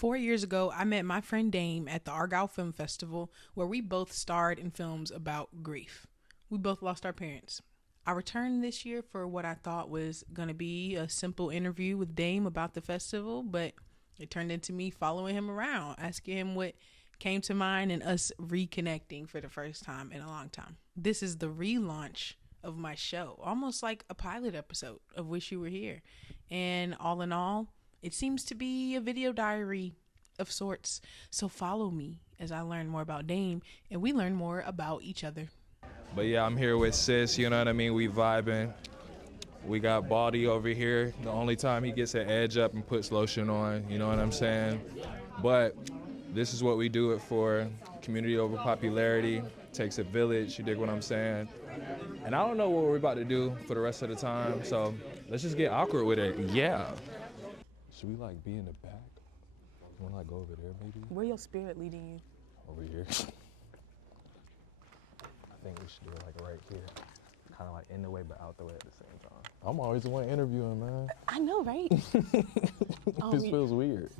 4 years ago, I met my friend Dame at the Argyle Film Festival, where we both starred in films about grief. We both lost our parents. I returned this year for what I thought was going to be a simple interview with Dame about the festival, but it turned into me following him around, asking him what came to mind, and us reconnecting for the first time in a long time. This is the relaunch of my show, almost like a pilot episode of Wish You Were Here. And all in all, it seems to be a video diary of sorts. So follow me as I learn more about Dame and we learn more about each other. But yeah, I'm here with Sis, you know what I mean? We vibing. We got Baldy over here. The only time he gets an edge up and puts lotion on, you know what I'm saying? But this is what we do it for. Community over popularity. Takes a village, you dig what I'm saying? And I don't know what we're about to do for the rest of the time, so let's just get awkward with it. Yeah. Should we like be in the back? You wanna like go over there maybe? Where your spirit leading you? Over here. I think we should do it like right here. Kind of like in the way but out the way at the same time. I'm always the one interviewing, man. I know, right? This feels weird.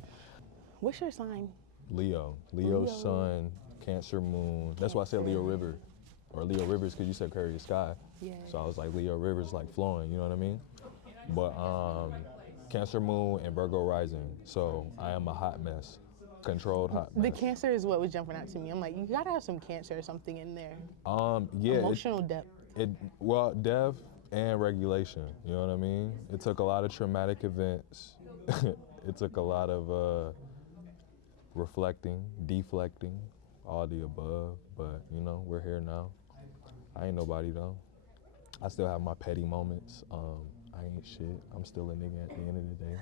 What's your sign? Leo. Leo sun, Cancer moon. That's why I said Leo River. Or Leo Rivers, because you said Aquarius sky. Yeah. So I was like, Leo Rivers like flowing, you know what I mean? But Cancer moon and Virgo rising. So I am a hot mess. Controlled hot mess. The Cancer is what was jumping out to me. I'm like, you gotta have some Cancer or something in there. Yeah. Emotional depth. Well, depth and regulation, you know what I mean? It took a lot of traumatic events. It took a lot of reflecting, deflecting, all the above. But, you know, we're here now. I ain't nobody, though. I still have my petty moments. I ain't shit. I'm still a nigga at the end of the day.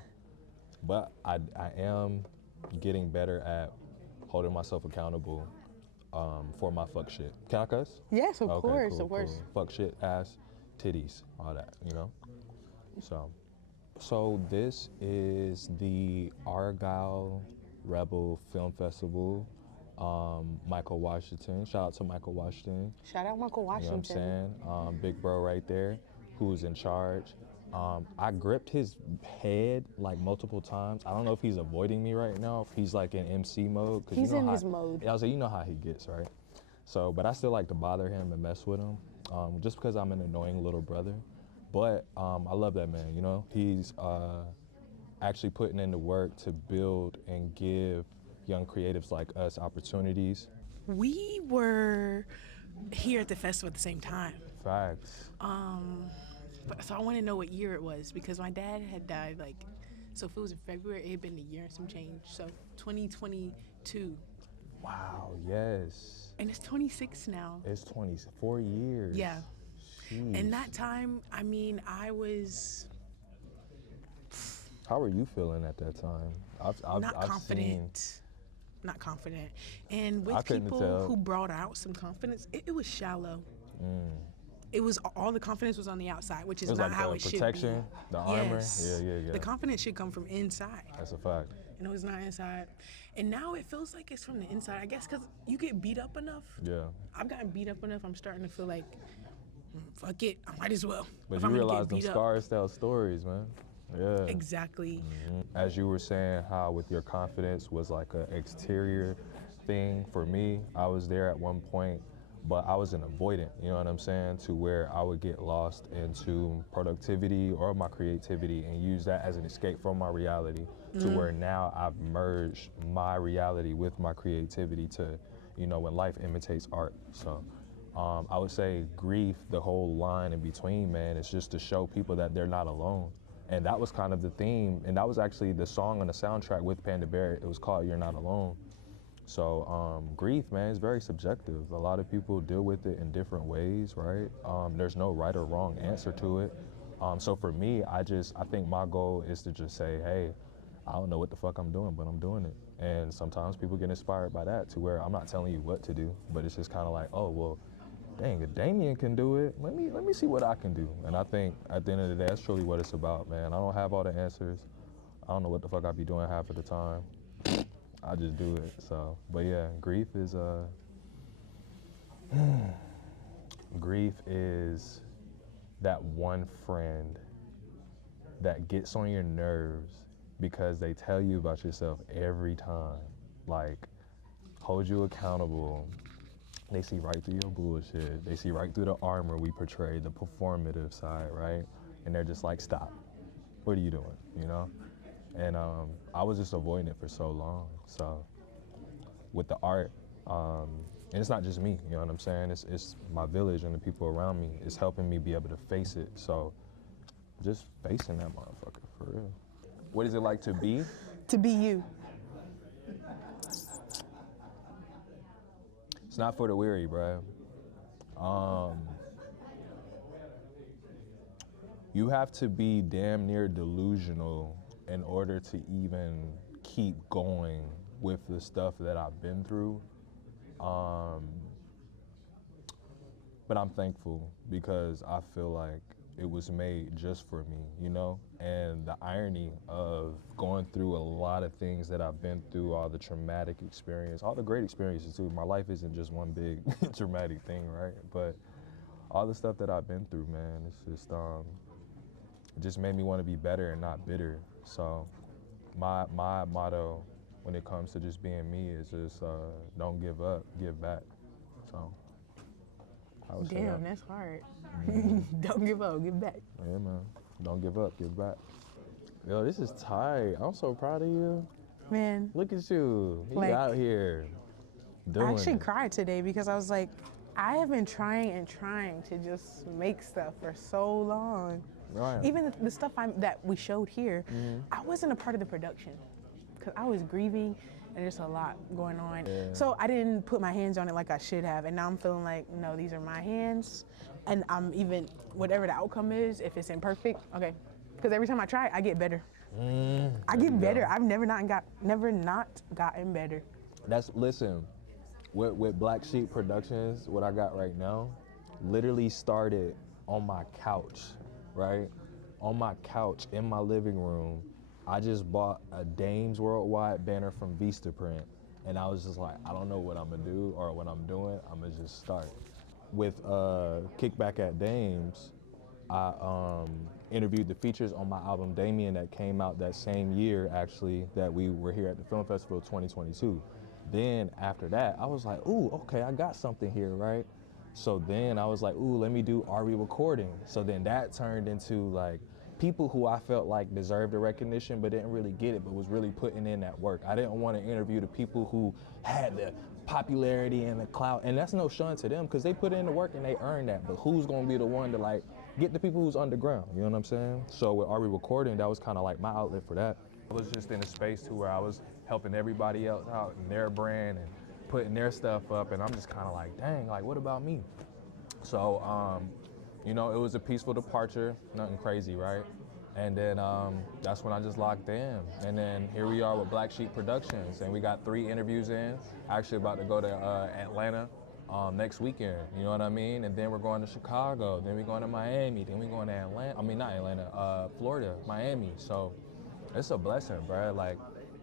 But I am getting better at holding myself accountable for my fuck shit. Can I cuss? Yes, of course, cool, of course. Cool. Fuck shit, ass, titties, all that, you know? So this is the Argyle Rebel Film Festival. Michael Washington, shout out to Michael Washington. Shout out Michael Washington. You know what I'm saying? Big bro right there, who's in charge. I gripped his head like multiple times. I don't know if he's avoiding me right now, if he's like in MC mode. He's in his mode. Yeah, I was like, you know how he gets, right? So, but I still like to bother him and mess with him, just because I'm an annoying little brother. But I love that man, you know? He's actually putting in the work to build and give young creatives like us opportunities. We were here at the festival at the same time. Facts. So I want to know what year it was, because my dad had died so if it was in February, it had been a year and some change. So 2022. Wow, yes. And it's 26 now. It's 24 years. Yeah. Jeez. And that time, I mean, I was... How were you feeling at that time? Not confident. Not confident. And with people who brought out some confidence, it was shallow. It was, all the confidence was on the outside, which is not like how it should be. Protection, the armor. Yeah. The confidence should come from inside. That's a fact. And it was not inside. And now it feels like it's from the inside, I guess, because you get beat up enough. Yeah. I've gotten beat up enough, I'm starting to feel like, fuck it, I might as well. But you realize them scars tell stories, man. Yeah. Exactly. As you were saying, how with your confidence was like an exterior thing. For me, I was there at one point, but I was an avoidant, you know what I'm saying? To where I would get lost into productivity or my creativity and use that as an escape from my reality, to where now I've merged my reality with my creativity to, you know, when life imitates art. So I would say grief, the whole line in between, man, is just to show people that they're not alone. And that was kind of the theme, and that was actually the song on the soundtrack with Panda Bear. It was called You're Not Alone. So grief, man, is very subjective. A lot of people deal with it in different ways, right? There's no right or wrong answer to it. So for me, I think my goal is to just say, hey, I don't know what the fuck I'm doing, but I'm doing it. And sometimes people get inspired by that, to where I'm not telling you what to do, but it's just kind of like, oh, well, dang, if Damien can do it, let me see what I can do. And I think at the end of the day, that's truly what it's about, man. I don't have all the answers. I don't know what the fuck I be doing half of the time. I just do it. So, but yeah, grief is that one friend that gets on your nerves because they tell you about yourself every time. Like, hold you accountable. They see right through your bullshit. They see right through the armor we portray, the performative side, right? And they're just like, stop. What are you doing, you know? And I was just avoiding it for so long. So with the art, and it's not just me, you know what I'm saying? It's my village and the people around me. It's helping me be able to face it. So just facing that motherfucker, for real. What is it like to be? To be you. It's not for the weary, bro. You have to be damn near delusional in order to even keep going with the stuff that I've been through. But I'm thankful because I feel like it was made just for me, you know? And the irony of going through a lot of things that I've been through, all the traumatic experience, all the great experiences too. My life isn't just one big traumatic thing, right? But all the stuff that I've been through, man, it's just, it just made me want to be better and not bitter. So my motto when it comes to just being me is just don't give up, give back. So I would say Damn, that. that's hard. Don't give up, give back. Yeah, man. Don't give up, give back. Yo, this is tight. I'm so proud of you. Man, Look at you. You Like, out here doing I actually it. cried today because I was like, I have been trying and trying to just make stuff for so long. Right. Even the stuff that we showed here, I wasn't a part of the production because I was grieving and there's a lot going on. Yeah. So I didn't put my hands on it like I should have. And now I'm feeling like, no, these are my hands. And I'm even, whatever the outcome is, if it's imperfect, okay. Because every time I try, I get better. I get better. I've never not gotten better. Listen, with Black Sheep Productions, what I got right now, literally started on my couch, right? On my couch in my living room, I just bought a D.A.M.E.S worldwide banner from Vistaprint, and I was just like, I don't know what I'm gonna do or what I'm doing. I'm gonna just start. With Kickback at D.A.M.E.S, I interviewed the features on my album Damien that came out that same year, actually, that we were here at the Film Festival 2022. Then after that, I was like, ooh, okay, I got something here, right? So then I was like, ooh, let me do Are We Recording? So then that turned into like people who I felt like deserved the recognition but didn't really get it, but was really putting in that work. I didn't want to interview the people who had the popularity and the clout, and that's no shun to them because they put in the work and they earned that, but who's gonna be the one to like get the people who's underground, you know what I'm saying? So with Are We Recording, that was kind of like my outlet for that. I was just in a space to where I was helping everybody else out in their brand and putting their stuff up, and I'm just kind of like, dang, like what about me? So, you know, it was a peaceful departure, nothing crazy, right? And then that's when I just locked in. And then here we are with Black Sheep Productions, and we got 3 interviews in. Actually about to go to Atlanta next weekend, you know what I mean? And then we're going to Chicago, then we're going to Miami, then we're going to Florida, Miami. So it's a blessing, bro. Like,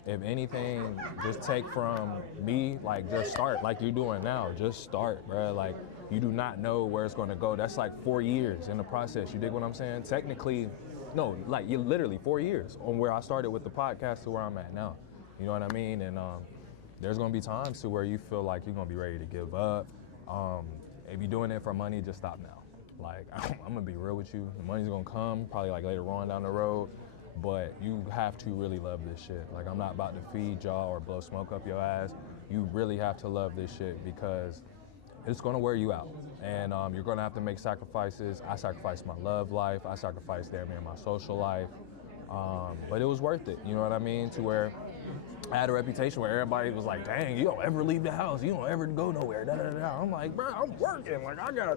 if anything, just take from me, like just start like you're doing now. Just start, bro. Like, you do not know where it's gonna go. That's like 4 years in the process. You dig what I'm saying? Technically, no, like you literally 4 years on where I started with the podcast to where I'm at now. You know what I mean? And there's gonna be times to where you feel like you're gonna be ready to give up. If you're doing it for money, just stop now. Like, I'm gonna be real with you. The money's gonna come probably like later on down the road, but you have to really love this shit. Like, I'm not about to feed y'all or blow smoke up your ass. You really have to love this shit because it's gonna wear you out. And you're gonna have to make sacrifices. I sacrificed my love life. I sacrificed damn near my social life. But it was worth it, you know what I mean? To where I had a reputation where everybody was like, dang, you don't ever leave the house. You don't ever go nowhere, da da da. I'm like, bro, I'm working. Like, I got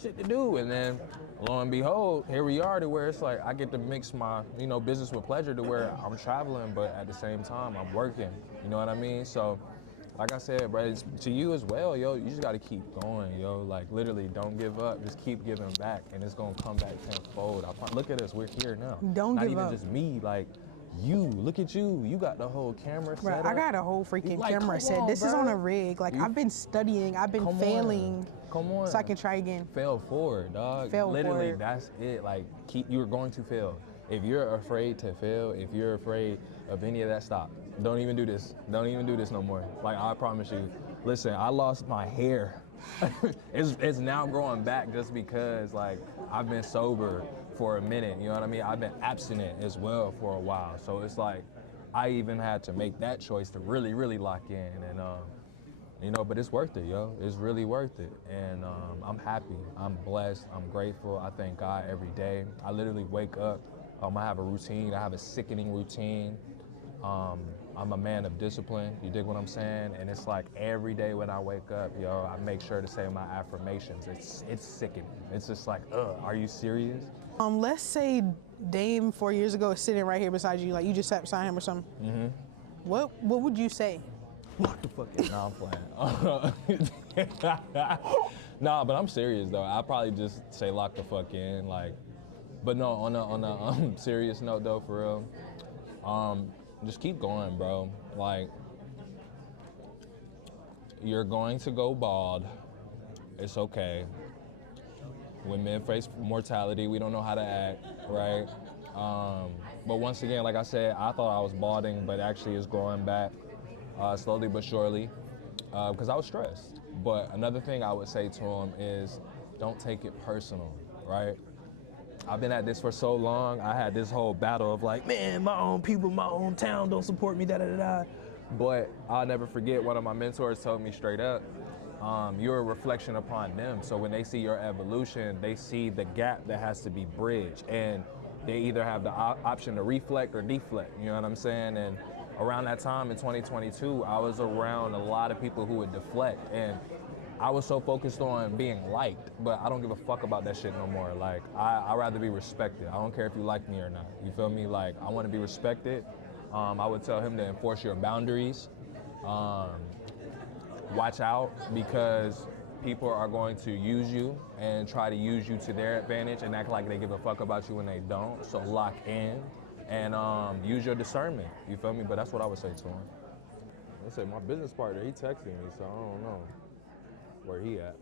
shit to do. And then lo and behold, here we are to where it's like I get to mix my, you know, business with pleasure to where I'm traveling, but at the same time, I'm working. You know what I mean? So, like I said, bro, it's to you as well, yo, you just gotta keep going, yo. Like, literally, don't give up. Just keep giving back, and it's gonna come back tenfold. Look at us, we're here now. Don't Not give even up. just me, like, you, look at you. You got the whole camera set Bro, up. I got a whole freaking Like, camera come set. on, This is bro. on a rig. Like, I've been studying, I've been failing. Come on. So I can try again. Fail forward, dog. Fail Literally, forward. that's it. Like, you're going to fail. If you're afraid to fail, if you're afraid of any of that, stop. Don't even do this. Don't even do this no more. Like, I promise you. Listen, I lost my hair. It's now growing back just because, like, I've been sober for a minute, you know what I mean? I've been abstinent as well for a while. So it's like, I even had to make that choice to really, really lock in. And, you know, but it's worth it, yo. It's really worth it. And I'm happy, I'm blessed, I'm grateful. I thank God every day. I literally wake up, I have a routine, I have a sickening routine. I'm a man of discipline, you dig what I'm saying? And it's like every day when I wake up, yo, I make sure to say my affirmations. It's sickening. It's just like, are you serious? Let's say Dame 4 years ago is sitting right here beside you, like you just sat beside him or something. Mm-hmm. What would you say? Lock the fuck in. Nah, I'm playing. Nah, but I'm serious though. I'd probably just say lock the fuck in, like. But no, on a serious note though, for real, just keep going, bro. Like, you're going to go bald. It's okay. When men face mortality, we don't know how to act, right? But once again, like I said, I thought I was balding, but actually it's growing back slowly but surely because I was stressed. But another thing I would say to him is don't take it personal, right? I've been at this for so long. I had this whole battle of like, man, my own people, my own town don't support me, da-da-da-da. But I'll never forget, one of my mentors told me straight up, you're a reflection upon them. So when they see your evolution, they see the gap that has to be bridged. And they either have the option to reflect or deflect, you know what I'm saying? And around that time in 2022, I was around a lot of people who would deflect. And I was so focused on being liked, but I don't give a fuck about that shit no more. Like, I'd rather be respected. I don't care if you like me or not. You feel me? Like, I want to be respected. I would tell him to enforce your boundaries. Watch out, because people are going to use you and try to use you to their advantage and act like they give a fuck about you when they don't. So lock in and use your discernment. You feel me? But that's what I would say to him. I say my business partner, he texted me, so I don't know where he at.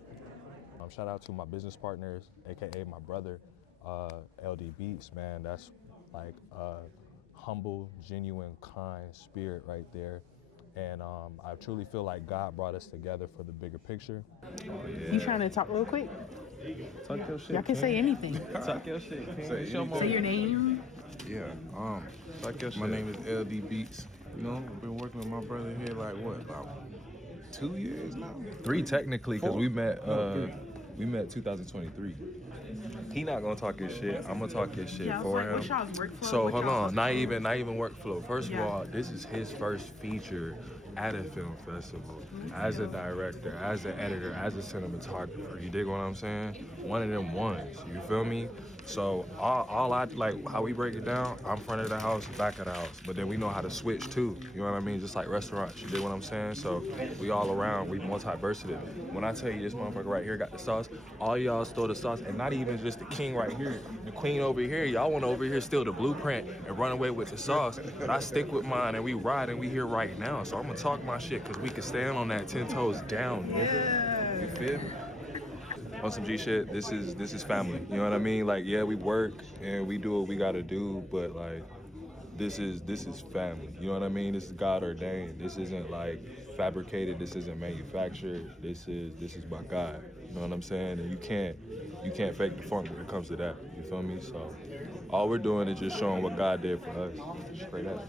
Shout out to my business partners, A.K.A. my brother, D.A.M.E.S, man. That's like a humble, genuine, kind spirit right there. And I truly feel like God brought us together for the bigger picture. Oh, yeah. You trying to talk real quick? Talk your shit. Y'all can say anything. Talk your shit. Say your name. Yeah. Talk your shit. My name is D.A.M.E.S. You know, I've been working with my brother here like what, about 2 years now? 3 technically, because we met 2023. He not gonna talk his shit. I'm gonna talk his shit for him. What's y'all's workflow? So hold on, not even workflow. First of all, this is his first feature at a film festival, as a director, as an editor, as a cinematographer. You dig what I'm saying? One of them ones. You feel me? So all I like how we break it down, I'm front of the house, back of the house. But then we know how to switch too. You know what I mean? Just like restaurants. You dig what I'm saying? So we all around, we multi-versatile. When I tell you this motherfucker right here got the sauce, all y'all stole the sauce, and not even just the king right here, the queen over here. Y'all want to over here steal the blueprint and run away with the sauce. But I stick with mine and we ride and we here right now. So I'm gonna talk my shit because we can stand on that 10 toes down, nigga. You feel me? On some G shit, this is family. You know what I mean? Like, yeah, we work and we do what we gotta do, but like, this is family. You know what I mean? This is God ordained. This isn't like fabricated. This isn't manufactured. This is by God. You know what I'm saying? And you can't fake the funk when it comes to that. You feel me? So all we're doing is just showing what God did for us. Straight up.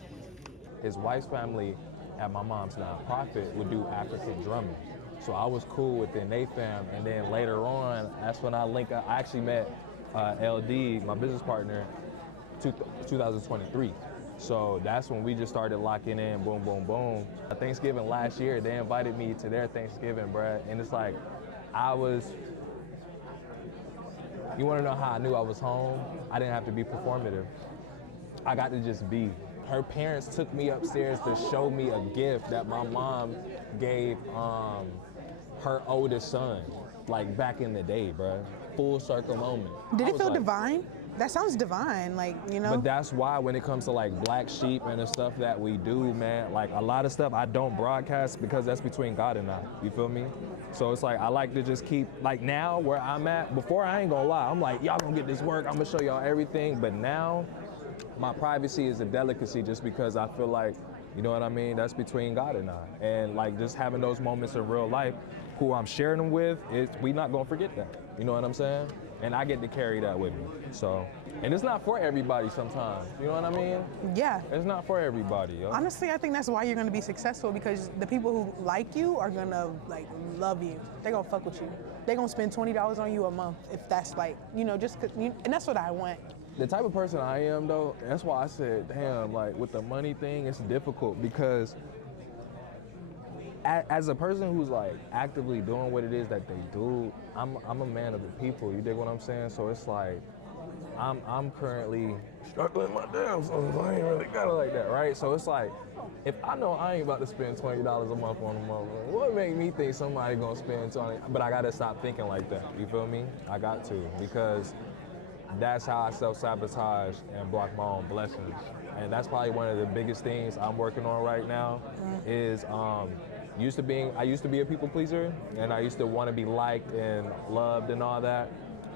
His wife's family at my mom's nonprofit would do African drumming. So I was cool within they fam, and then later on, that's when I link up. I actually met LD, my business partner, 2023. So that's when we just started locking in, boom, boom, boom. Thanksgiving last year, they invited me to their Thanksgiving, bruh, and it's like, you wanna know how I knew I was home? I didn't have to be performative. I got to just be. Her parents took me upstairs to show me a gift that my mom gave her oldest son, like back in the day, bruh. Full circle moment. Did it feel divine? That sounds divine, like, you know? But that's why when it comes to like Black Sheep and the stuff that we do, man, like a lot of stuff I don't broadcast because that's between God and I, you feel me? So it's like, I like to just keep, like now where I'm at, before I ain't gonna lie, I'm like, y'all gonna get this work, I'm gonna show y'all everything, but now, my privacy is a delicacy just because I feel like, you know what I mean, that's between God and I. And like just having those moments in real life, who I'm sharing them with, we not gonna forget that. You know what I'm saying? And I get to carry that with me. So, and it's not for everybody sometimes. You know what I mean? Yeah. It's not for everybody, yo. Honestly, I think that's why you're gonna be successful, because the people who like you are gonna like love you. They're gonna fuck with you. They're gonna spend $20 on you a month if that's like, you know, just cause, and that's what I want. The type of person I am though, that's why I said, damn, like with the money thing, it's difficult because as a person who's like actively doing what it is that they do, I'm a man of the people. You dig what I'm saying? So it's like I'm currently struggling my damn self. I ain't really got it like that, right? So it's like if I know I ain't about to spend $20 a month on a motherfucker, what make me think somebody gonna spend 20? But I gotta stop thinking like that. You feel me? I got to, because that's how I self-sabotage and block my own blessings. And that's probably one of the biggest things I'm working on right now is I used to be a people pleaser, and I used to want to be liked and loved and all that.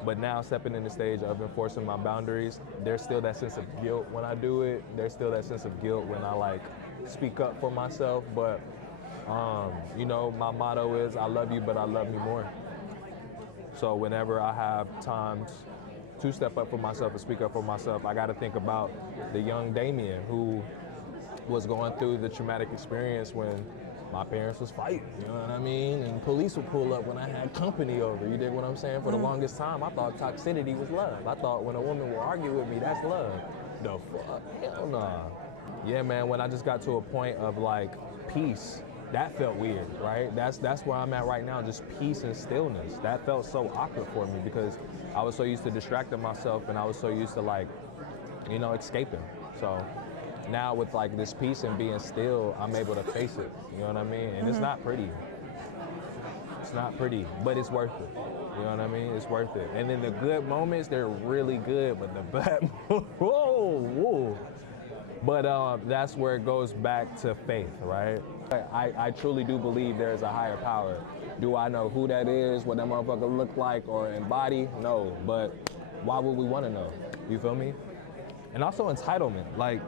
But now stepping in the stage of enforcing my boundaries, there's still that sense of guilt when I do it. There's still that sense of guilt when I like speak up for myself. But you know, my motto is I love you, but I love me more. So whenever I have times to step up for myself and speak up for myself, I got to think about the young Damien who was going through the traumatic experience when my parents was fighting, you know what I mean? And police would pull up when I had company over, you dig what I'm saying? For the longest time, I thought toxicity was love. I thought when a woman will argue with me, that's love. The fuck? Hell nah. Yeah, man, when I just got to a point of like peace, that felt weird, right? That's where I'm at right now, just peace and stillness. That felt so awkward for me because I was so used to distracting myself and I was so used to like, you know, escaping. So now with like this peace and being still, I'm able to face it, you know what I mean? And it's not pretty. It's not pretty, but it's worth it. You know what I mean? It's worth it. And then the good moments, they're really good, but the bad, whoa. But that's where it goes back to faith, right? I truly do believe there's a higher power. Do I know who that is, what that motherfucker look like or embody? No, but why would we want to know? You feel me? And also entitlement, like,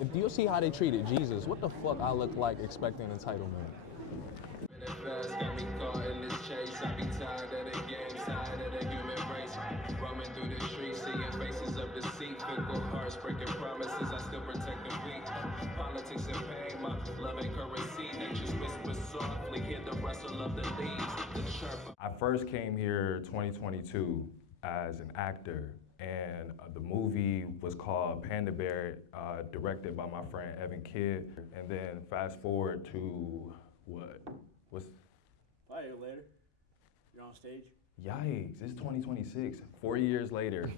if you see how they treated Jesus, what the fuck I look like expecting entitlement? Got me caught in this chase. I be tired of the game, tired of the human race. Roaming through the streets, seeing faces of deceit, fickle hearts, breaking promises. I still protect the weak. Politics and pain, my love ain't currency. They just whisper softly, hear the rustle of the leaves. The chirp. I first came here 2022 as an actor, and the movie was called Panda Bear, directed by my friend Evan Kidd. And then fast forward to what's 5 years later, you're on stage. Yikes, it's 2026, 4 years later.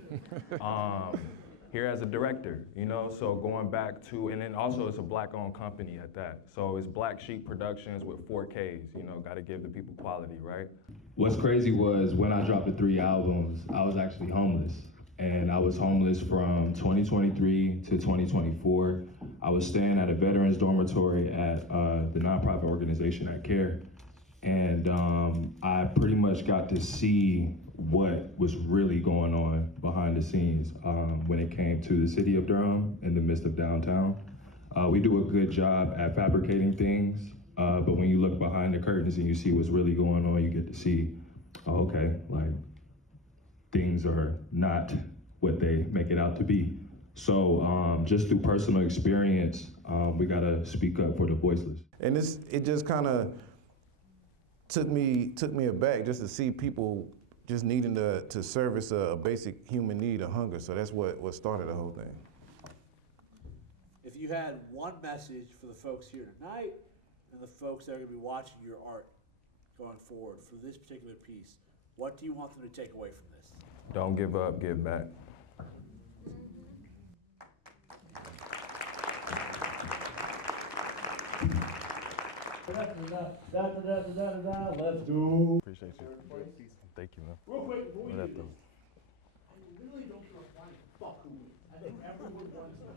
Here as a director, you know, so going back to, and then also it's a black-owned company at that. So it's Black Sheep Productions with 4Ks, you know, gotta give the people quality, right? What's crazy was when I dropped the 3 albums, I was actually homeless. And I was homeless from 2023 to 2024. I was staying at a veterans dormitory at the nonprofit organization A.K.A. And I pretty much got to see what was really going on behind the scenes when it came to the city of Durham in the midst of downtown. We do a good job at fabricating things, but when you look behind the curtains and you see what's really going on, you get to see, oh, okay, like things are not what they make it out to be. So just through personal experience, we gotta speak up for the voiceless. And it just kind of took me aback just to see people just needing to service a basic human need of hunger. So that's what started the whole thing. If you had one message for the folks here tonight and the folks that are going to be watching your art going forward for this particular piece, what do you want them to take away from this? Don't give up, give back. Let's do. Appreciate you. Thank you, man. Real quick, before we What do up, this, though? I really don't give a flying fuck who wins. I think everyone wants this.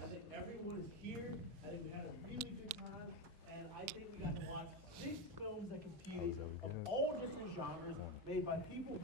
I think everyone is here. I think we had a really good time, and I think we got to watch 6 films that compete of all different genres, made by people.